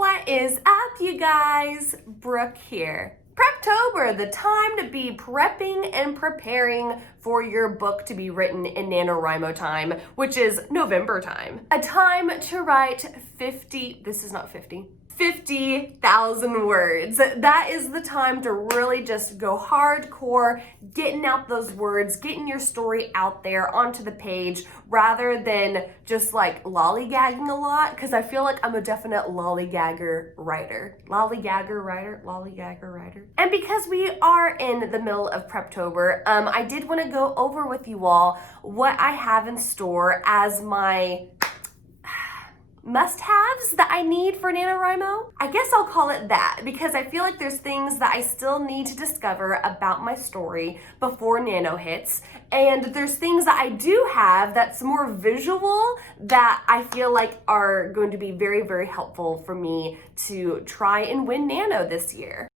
What is up, you guys? Brooke here. Preptober, the time to be prepping and preparing for your book to be written in NaNoWriMo time, which is November time. A time to write 50,000 words. That is the time to really just go hardcore, getting out those words, getting your story out there onto the page, rather than just like lollygagging a lot, because I feel like I'm a definite lollygagger writer. Lollygagger writer. And because we are in the middle of Preptober, I did want to go over with you all what I have in store as my must-haves that I need for NaNoWriMo. I guess I'll call it that, because I feel like there's things that I still need to discover about my story before Nano hits, and there's things that I do have that's more visual that I feel like are going to be very, very helpful for me to try and win Nano this year.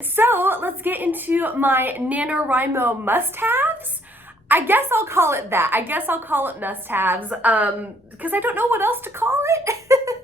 So let's get into my NaNoWriMo must-haves. I guess I'll call it that. I guess I'll call it must-haves because I don't know what else to call it.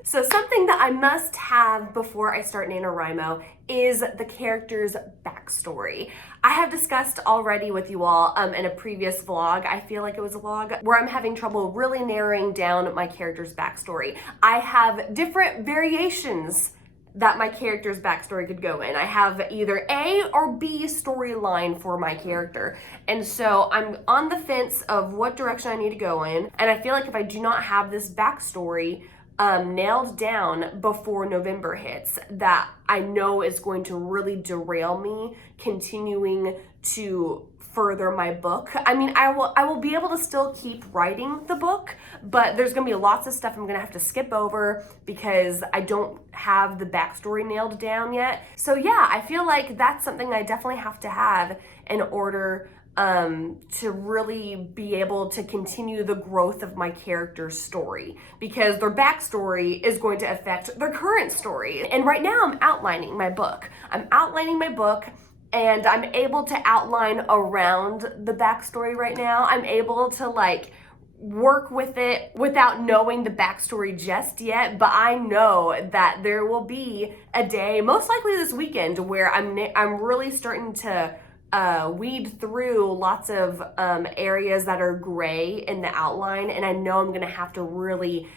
So something that I must have before I start NaNoWriMo is the character's backstory. I have discussed already with you all in a previous vlog, I feel like it was a vlog, where I'm having trouble really narrowing down my character's backstory. I have different variations that my character's backstory could go in. I have either A or B storyline for my character. And so I'm on the fence of what direction I need to go in. And I feel like if I do not have this backstory nailed down before November hits, that I know is going to really derail me continuing to further my book. I mean, I will be able to still keep writing the book, but there's gonna be lots of stuff I'm gonna have to skip over because I don't have the backstory nailed down yet. So yeah, I feel like that's something I definitely have to have in order to really be able to continue the growth of my character's story, because their backstory is going to affect their current story. And right now I'm outlining my book. And I'm able to outline around the backstory right now. I'm able to like work with it without knowing the backstory just yet, but I know that there will be a day, most likely this weekend, where I'm really starting to weed through lots of areas that are gray in the outline, and I know I'm gonna have to really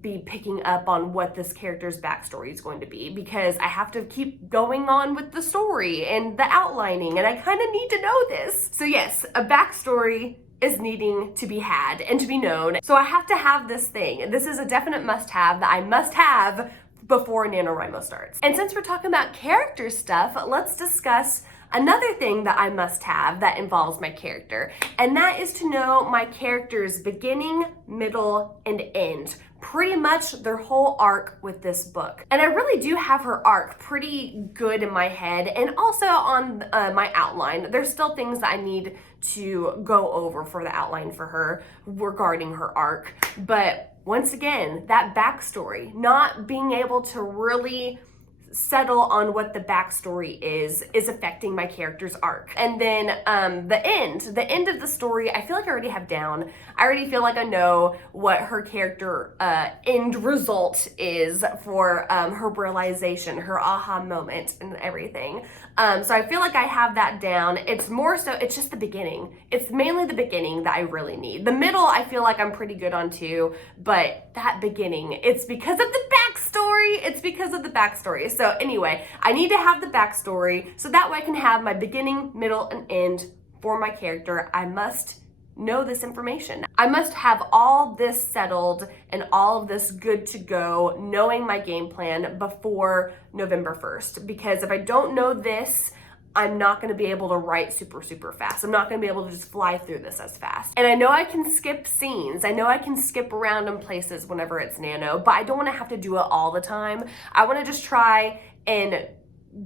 be picking up on what this character's backstory is going to be, because I have to keep going on with the story and the outlining, and I kind of need to know this. So yes, a backstory is needing to be had and to be known. So I have to have this thing. This is a definite must-have that I must have before NaNoWriMo starts. And since we're talking about character stuff, let's discuss another thing that I must have that involves my character, and that is to know my character's beginning, middle, and end. Pretty much their whole arc with this book. And I really do have her arc pretty good in my head, and also on my outline. There's still things that I need to go over for the outline for her regarding her arc. But once again, that backstory, not being able to really settle on what the backstory is affecting my character's arc. And then the end of the story, I feel like I already have down. I already feel like I know what her character end result is for her realization, her aha moment and everything. So I feel like I have that down. It's more so, it's just the beginning. It's mainly the beginning that I really need. The middle, I feel like I'm pretty good on too, but that beginning, it's because of the backstory. So anyway, I need to have the backstory so that way I can have my beginning, middle, and end for my character. I must know this information. I must have all this settled and all of this good to go, knowing my game plan before November 1st. Because if I don't know this, I'm not going to be able to write super fast. I'm not going to be able to just fly through this as fast. And I know I can skip scenes. I know I can skip around in places whenever it's Nano, but I don't want to have to do it all the time. I want to just try and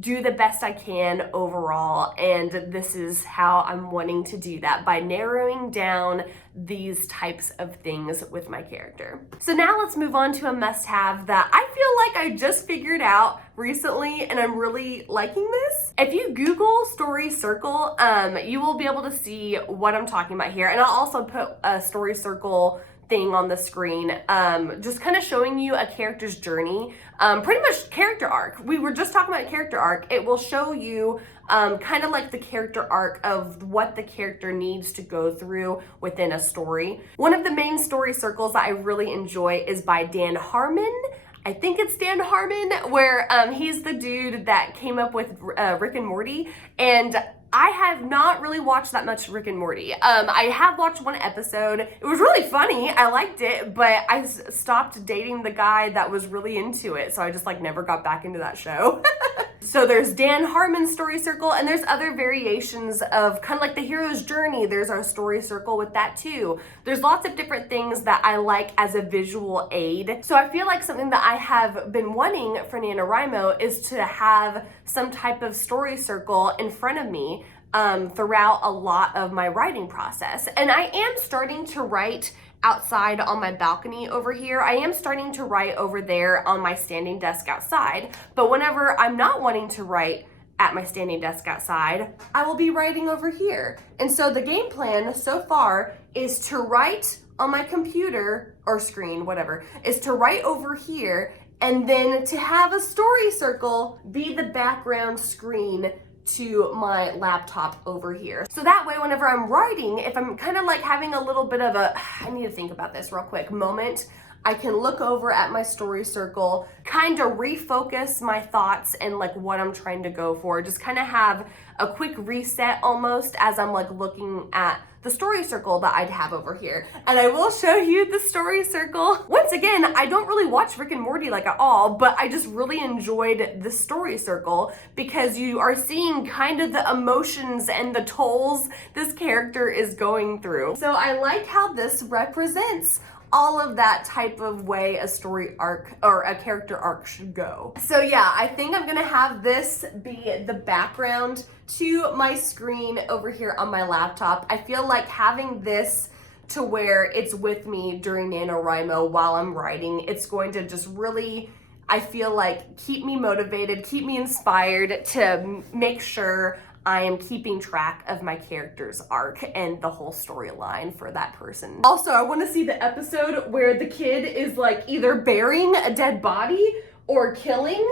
do the best I can overall, and this is how I'm wanting to do that, by narrowing down these types of things with my character. So now let's move on to a must-have that I feel like I just figured out recently, and I'm really liking this. If you Google story circle, you will be able to see what I'm talking about here, and I'll also put a story circle thing on the screen, just kind of showing you a character's journey, pretty much character arc. We were just talking about character arc. It will show you kind of like the character arc of what the character needs to go through within a story. One of the main story circles that I really enjoy is by Dan Harmon. I think it's Dan Harmon, where he's the dude that came up with Rick and Morty, and I have not really watched that much Rick and Morty. I have watched one episode. It was really funny. I liked it, but I stopped dating the guy that was really into it, so I just like never got back into that show. So there's Dan Harmon's story circle, and there's other variations of kind of like the hero's journey. There's our story circle with that too. There's lots of different things that I like as a visual aid. So I feel like something that I have been wanting for NaNoWriMo is to have some type of story circle in front of me throughout a lot of my writing process. And I am starting to write outside on my balcony over here. I am starting to write over there on my standing desk outside, but whenever I'm not wanting to write at my standing desk outside, I will be writing over here. And so the game plan so far is to write on my computer or screen, whatever, is to write over here, and then to have a story circle be the background screen to my laptop over here. So that way, whenever I'm writing, if I'm kind of like having a little bit of a, I need to think about this real quick, moment, I can look over at my story circle, kind of refocus my thoughts and like what I'm trying to go for, just kind of have a quick reset almost as I'm like looking at the story circle that I'd have over here. And I will show you the story circle. Once again, I don't really watch Rick and Morty like at all, but I just really enjoyed the story circle because you are seeing kind of the emotions and the tolls this character is going through. So I like how this represents all of that type of way a story arc or a character arc should go. So yeah, I think I'm gonna have this be the background to my screen over here on my laptop. I feel like having this to where it's with me during NaNoWriMo while I'm writing, it's going to just really, I feel like, keep me motivated, keep me inspired to make sure I am keeping track of my character's arc and the whole storyline for that person. Also, I want to see the episode where the kid is like either burying a dead body or killing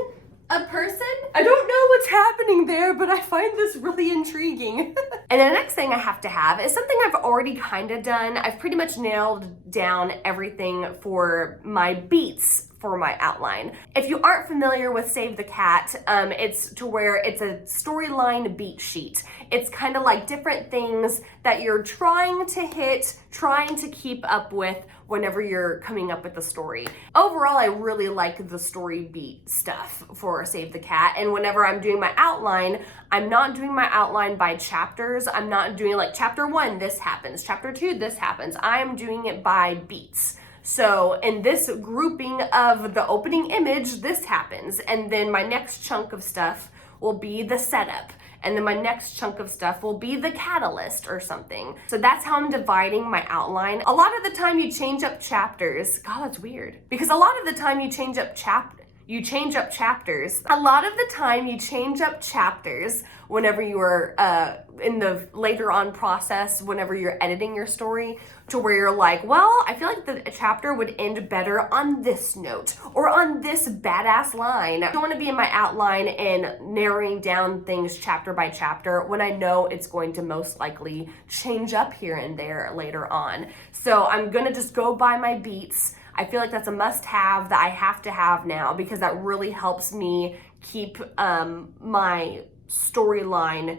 a person. I don't know what's happening there, but I find this really intriguing. And the next thing I have to have is something I've already kind of done. I've pretty much nailed down everything for my beats for my outline. If you aren't familiar with Save the Cat, it's to where it's a storyline beat sheet. It's kind of like different things that you're trying to hit, trying to keep up with whenever you're coming up with a story. Overall, I really like the story beat stuff for Save the Cat. And whenever I'm doing my outline, I'm not doing my outline by chapters. I'm not doing like chapter 1, this happens, chapter 2, this happens. I am doing it by beats. So in this grouping of the opening image, this happens. And then my next chunk of stuff will be the setup. And then my next chunk of stuff will be the catalyst or something. So that's how I'm dividing my outline. A lot of the time you change up chapters. God, that's weird. Because a lot of the time you change up chapters. A lot of the time you change up chapters whenever you are in the later on process, whenever you're editing your story, to where you're like, well, I feel like the chapter would end better on this note or on this badass line. I don't want to be in my outline and narrowing down things chapter by chapter when I know it's going to most likely change up here and there later on. So I'm going to just go by my beats. I feel like that's a must-have that I have to have now because that really helps me keep my storyline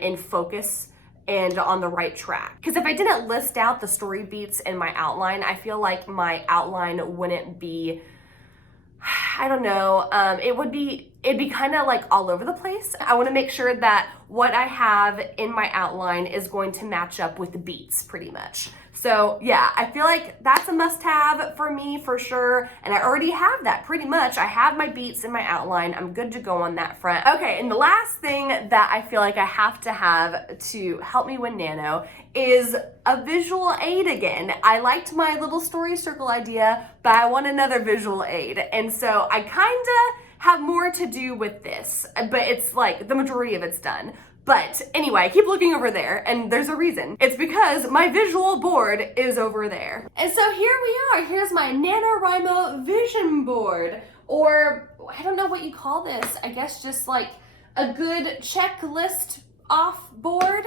in focus and on the right track. Because if I didn't list out the story beats in my outline, I feel like my outline wouldn't be, I don't know, it would be it'd be kind of like all over the place. I want to make sure that what I have in my outline is going to match up with the beats pretty much. So yeah, I feel like that's a must-have for me for sure. And I already have that pretty much. I have my beats in my outline. I'm good to go on that front. Okay, and the last thing that I feel like I have to have to help me win Nano is a visual aid again. I liked my little story circle idea, but I want another visual aid. And so I kinda have more to do with this, but it's like the majority of it's done. But anyway, I keep looking over there and there's a reason. It's because my visual board is over there. And so here we are. Here's my NaNoWriMo vision board, or I don't know what you call this. I guess just like a good checklist off board.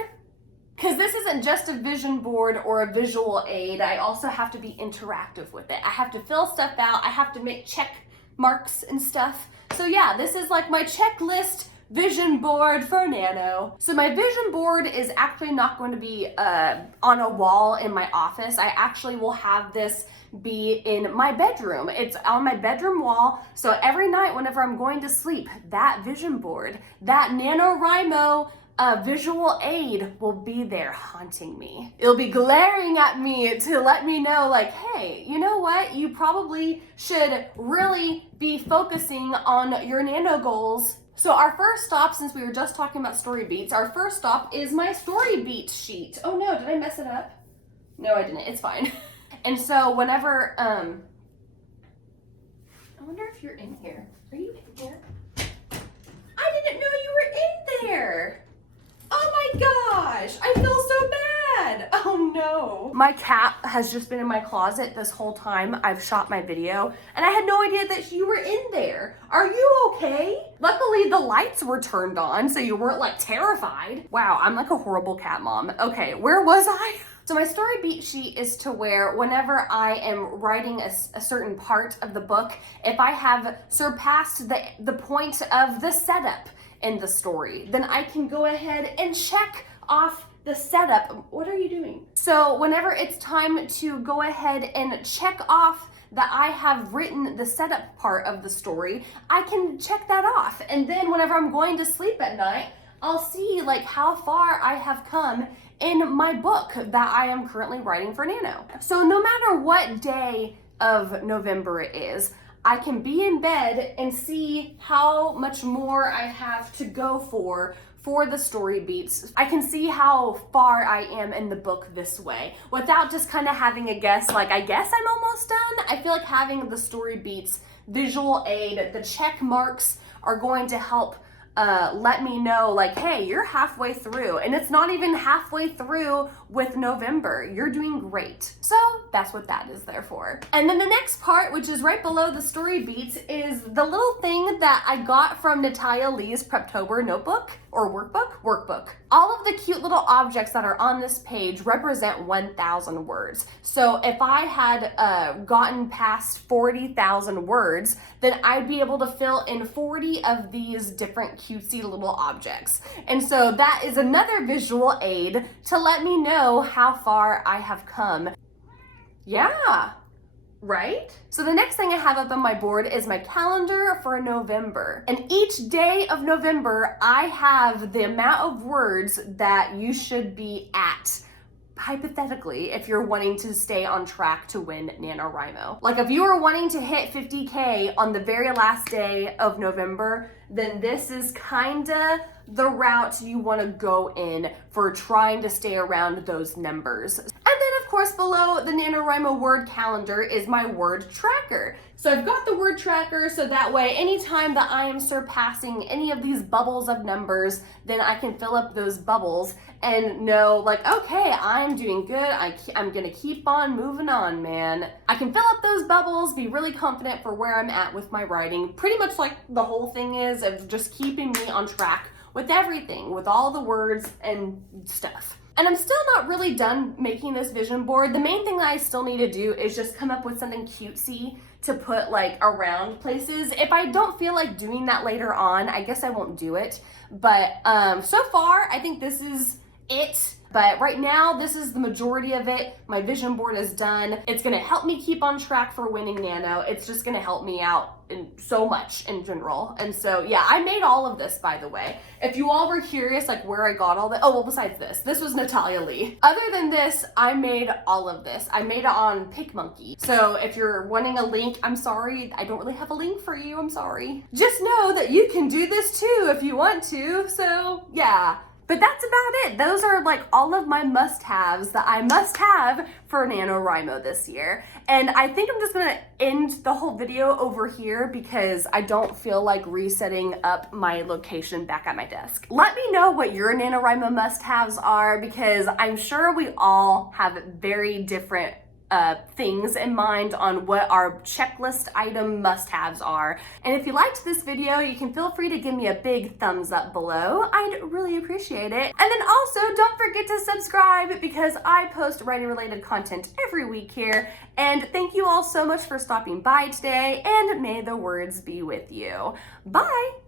Because this isn't just a vision board or a visual aid. I also have to be interactive with it. I have to fill stuff out. I have to make check marks and stuff. So yeah, this is like my checklist vision board for Nano. So my vision board is actually not going to be on a wall in my office. I actually will have this be in my bedroom. It's on my bedroom wall. So every night whenever I'm going to sleep, that vision board, that NaNoWriMo visual aid will be there haunting me. It'll be glaring at me to let me know like, hey, you know what? You probably should really be focusing on your Nano goals. So our first stop, since we were just talking about story beats, our first stop is my story beat sheet. Oh no, did I mess it up? No, I didn't, it's fine. And so whenever, I wonder if you're in here. Are you in here? I didn't know you were in there. Oh my gosh, I feel so bad. Oh no. My cat has just been in my closet this whole time I've shot my video, and I had no idea that you were in there. Are you okay? Luckily the lights were turned on so you weren't like terrified. Wow, I'm like a horrible cat mom. Okay, where was I? So my story beat sheet is to where whenever I am writing a certain part of the book, if I have surpassed the point of the setup in the story, then I can go ahead and check off the setup. What are you doing? So whenever it's time to go ahead and check off that I have written the setup part of the story, I can check that off. And then whenever I'm going to sleep at night, I'll see like how far I have come in my book that I am currently writing for Nano. So no matter what day of November it is, I can be in bed and see how much more I have to go for the story beats. I can see how far I am in the book this way without just kind of having a guess, like I guess I'm almost done. I feel like having the story beats visual aid, the check marks are going to help let me know like, hey, you're halfway through, and it's not even halfway through with November. You're doing great. So that's what that is there for. And then the next part, which is right below the story beats, is the little thing that I got from Natalia Lee's Preptober notebook or workbook. All of the cute little objects that are on this page represent 1,000 words. So if I had gotten past 40,000 words, then I'd be able to fill in 40 of these different cutesy little objects. And so that is another visual aid to let me know how far I have come. Yeah, right? So the next thing I have up on my board is my calendar for November. And each day of November, I have the amount of words that you should be at, hypothetically, if you're wanting to stay on track to win NaNoWriMo. Like if you are wanting to hit 50K on the very last day of November, then this is kinda the route you wanna go in for trying to stay around those numbers. And then of course below the NaNoWriMo word calendar is my word tracker. So I've got the word tracker so that way anytime that I am surpassing any of these bubbles of numbers, then I can fill up those bubbles and know like, okay, I'm doing good. I'm gonna keep on moving on, man. I can fill up those bubbles, be really confident for where I'm at with my writing. Pretty much like the whole thing is of just keeping me on track with everything, with all the words and stuff. And I'm still not really done making this vision board. The main thing that I still need to do is just come up with something cutesy to put like around places. If I don't feel like doing that later on, I guess I won't do it. But so far, I think this is it. But right now, this is the majority of it. My vision board is done. It's gonna help me keep on track for winning Nano. It's just gonna help me out in so much in general. And so yeah, I made all of this, by the way. If you all were curious like where I got all that, oh well, besides this was Natalia Lee. Other than this, I made all of this. I made it on PicMonkey. So if you're wanting a link, I'm sorry, I don't really have a link for you, I'm sorry. Just know that you can do this too if you want to, so yeah. But that's about it. Those are like all of my must-haves that I must have for NaNoWriMo this year. And I think I'm just gonna end the whole video over here because I don't feel like resetting up my location back at my desk. Let me know what your NaNoWriMo must-haves are because I'm sure we all have very different things in mind on what our checklist item must-haves are. And if you liked this video, you can feel free to give me a big thumbs up below. I'd really appreciate it. And then also don't forget to subscribe because I post writing related content every week here. And thank you all so much for stopping by today, and may the words be with you. Bye!